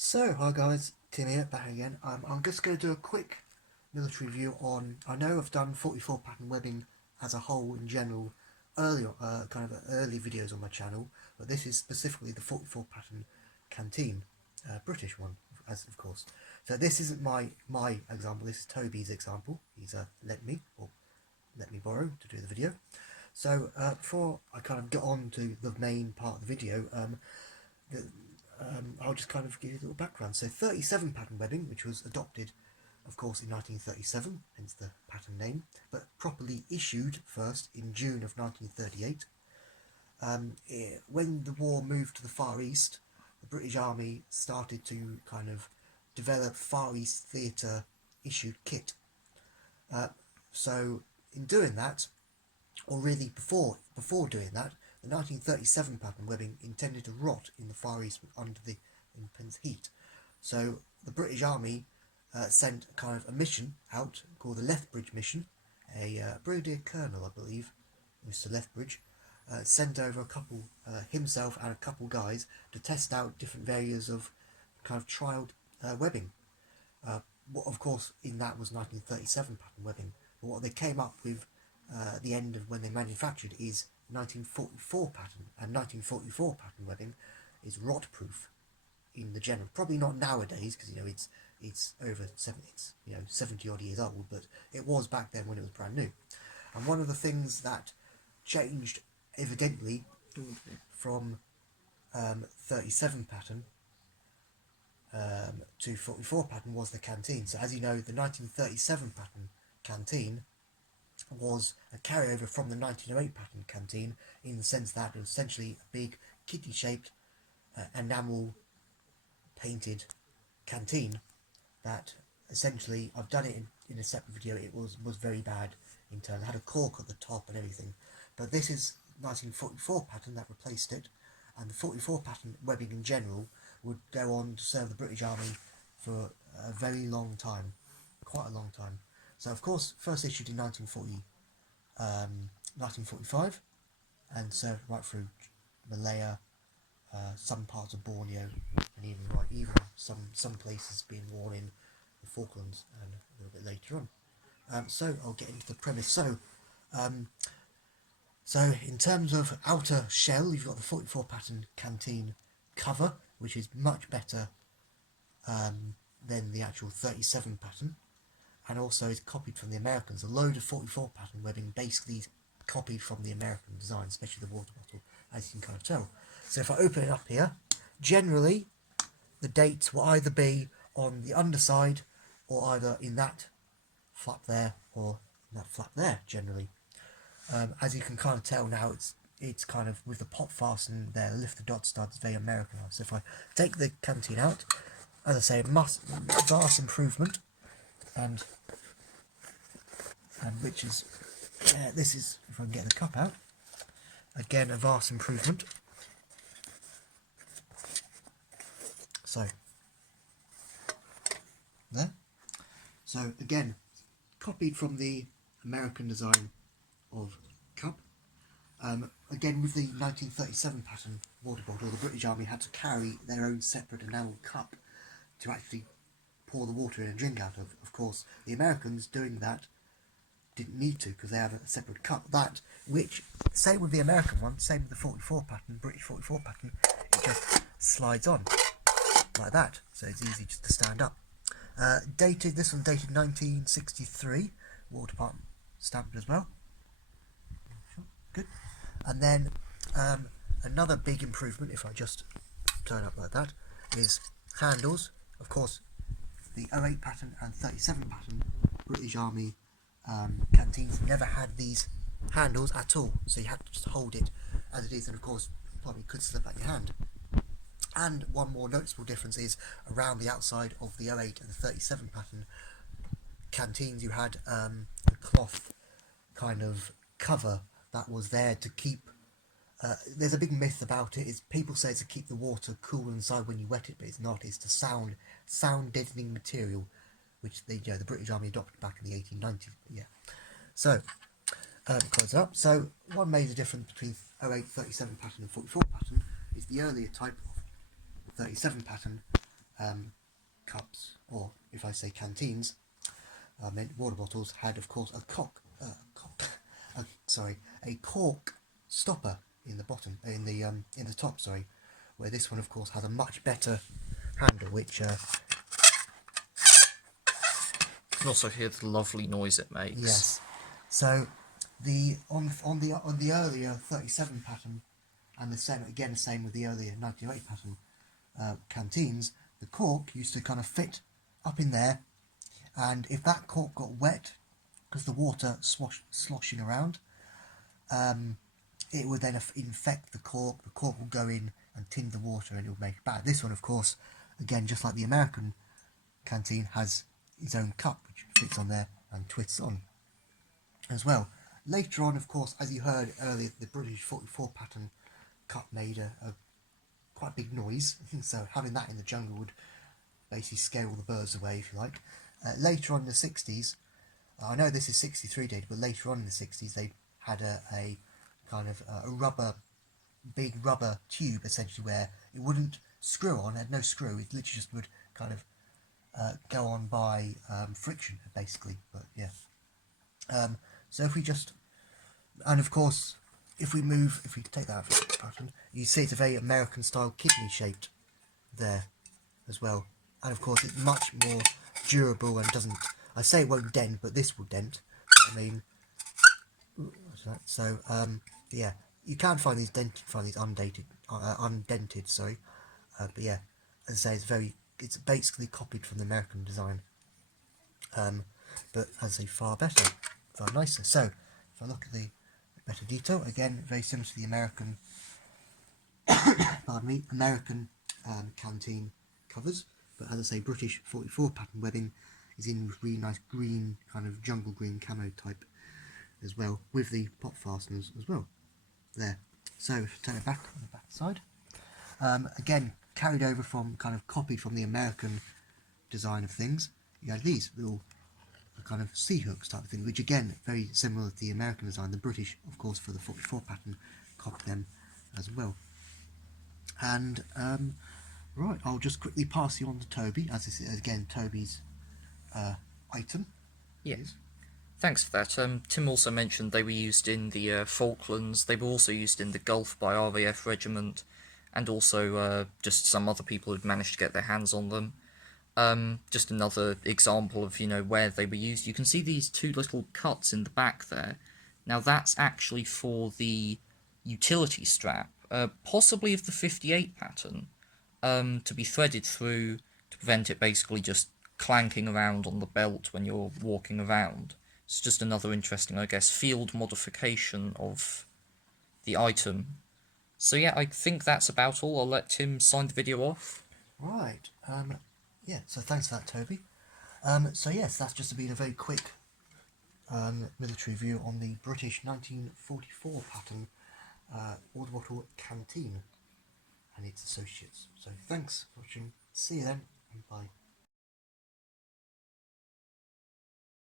So, hi guys, Tim here, back again. I'm just going to do a quick military review on, I know I've done 44 pattern webbing as a whole in general earlier, early videos on my channel, but this is specifically the 44 pattern canteen, British one, as of course. So this isn't my example, this is Toby's example. He's let me borrow to do the video. So before I kind of get on to the main part of the video, I'll just kind of give you a little background. So 37 pattern webbing, which was adopted, of course, in 1937, hence the pattern name, but properly issued first in June of 1938. When the war moved to the Far East, the British Army started to kind of develop Far East theatre issued kit. So in doing that, or really before doing that, the 1937 pattern webbing intended to rot in the Far East under the intense heat. So the British Army sent kind of a mission out called the Lethbridge Mission. A Brigadier Colonel, I believe, Mr. Lethbridge, sent over a couple, himself and a couple guys, to test out different areas of kind of trialled webbing. Of course, in that was 1937 pattern webbing. But what they came up with at the end of when they manufactured is 1944 pattern, and 1944 pattern webbing is rot proof in the general. Probably not nowadays, because it's over 70 odd years old, but it was back then when it was brand new. And one of the things that changed evidently from 37 pattern to 44 pattern was the canteen. So as you know, the 1937 pattern canteen was a carryover from the 1908 pattern canteen, in the sense that it was essentially a big kitty shaped enamel painted canteen that essentially, I've done it in a separate video, it was very bad in terms, it had a cork at the top and everything, but this is 1944 pattern that replaced it, and the 44 pattern webbing in general would go on to serve the British Army for a very long time, quite a long time. So of course, first issued in 1945, and served right through Malaya, some parts of Borneo, and even some places being worn in the Falklands, and a little bit later on. So I'll get into the premise. So in terms of outer shell, you've got the 44 pattern canteen cover, which is much better than the actual 37 pattern. And also is copied from the Americans. A load of 44 pattern webbing basically copied from the American design, especially the water bottle, as you can kind of tell. So if I open it up here, generally the dates will either be on the underside, or either in that flap there or in that flap there, generally. As you can kind of tell now, it's kind of with the pop fasten there, lift the dot studs, very Americanized. So if I take the canteen out, as I say, vast improvement, and which is, this is, if I can get the cup out, again a vast improvement. So there. So again, copied from the American design of cup. Again, with the 1937 pattern water bottle, the British Army had to carry their own separate enamel cup to actually pour the water in and drink out of. Of course, the Americans doing that didn't need to, because they have a separate cup. That, which, same with the American one, same with the 44 pattern, British 44 pattern, it just slides on like that, so it's easy just to stand up. Dated, this one dated 1963, War Department stamped as well. Good. And then another big improvement, if I just turn up like that, is handles. Of course, the 08 pattern and 37 pattern British Army canteens never had these handles at all, so you had to just hold it as it is, and of course probably could slip out your hand. And one more noticeable difference is around the outside of the 08 and the 37 pattern canteens, you had a cloth kind of cover that was there to keep, there's a big myth about it, is people say it's to keep the water cool inside when you wet it, but it's not. It's to sound deadening material, which the British Army adopted back in the 1890s. Yeah. So close it up. So one major difference between 08, 37 pattern and 44 pattern is the earlier type of 37 pattern cups, or if I say canteens, I meant water bottles, had of course a a cork stopper in the bottom, in the top, sorry, where this one of course has a much better handle, which You can also hear the lovely noise it makes. yes. So on the earlier 37 pattern, and the same with the earlier 1908 pattern canteens, the cork used to kind of fit up in there, and if that cork got wet, because the water sloshing around, it would then infect the cork. The cork would go in and tin the water, and it would make it bad. This one, of course, again, just like the American canteen, has its own cup which fits on there and twists on as well. Later on, of course, as you heard earlier, the British 44 pattern cup made a quite big noise, so having that in the jungle would basically scare all the birds away, if you like. Later on in the 60s, I know this is 63 dated, but later on in the 60s they had a kind of a big rubber tube, essentially, where it wouldn't screw on, it had no screw, it literally just would kind of go on by friction, basically. But yeah. So if we just, and of course, if we take that pattern, you see it's a very American style kidney shaped there as well. And of course it's much more durable and doesn't, I say it won't dent, but this will dent. I mean, what's that? So yeah, you can find these undented, sorry. But yeah, as I say, it's basically copied from the American design. But as I say, far better, far nicer. So if I look at the better detail, again, very similar to the American, pardon me, American canteen covers. But as I say, British 44 pattern webbing is in really nice green, kind of jungle green camo type as well, with the pop fasteners as well. There. So if I turn it back on the back side, again, carried over from, kind of copied from the American design of things, you had these little kind of sea hooks type of thing, which again, very similar to the American design. The British, of course, for the 44 pattern, copied them as well. And right, I'll just quickly pass you on to Toby, as this is again Toby's item. Yes. Thanks for that. Tim also mentioned they were used in the Falklands. They were also used in the Gulf by RAF Regiment, and also just some other people who'd managed to get their hands on them. Just another example of, where they were used. You can see these two little cuts in the back there. Now that's actually for the utility strap, possibly of the 58 pattern, to be threaded through to prevent it basically just clanking around on the belt when you're walking around. It's just another interesting, I guess, field modification of the item. So yeah, I think that's about all. I'll let Tim sign the video off. Right. Yeah, so thanks for that, Toby. So yes, that's just been a very quick military review on the British 1944 pattern water bottle canteen and its associates. So thanks for watching. See you then, and bye.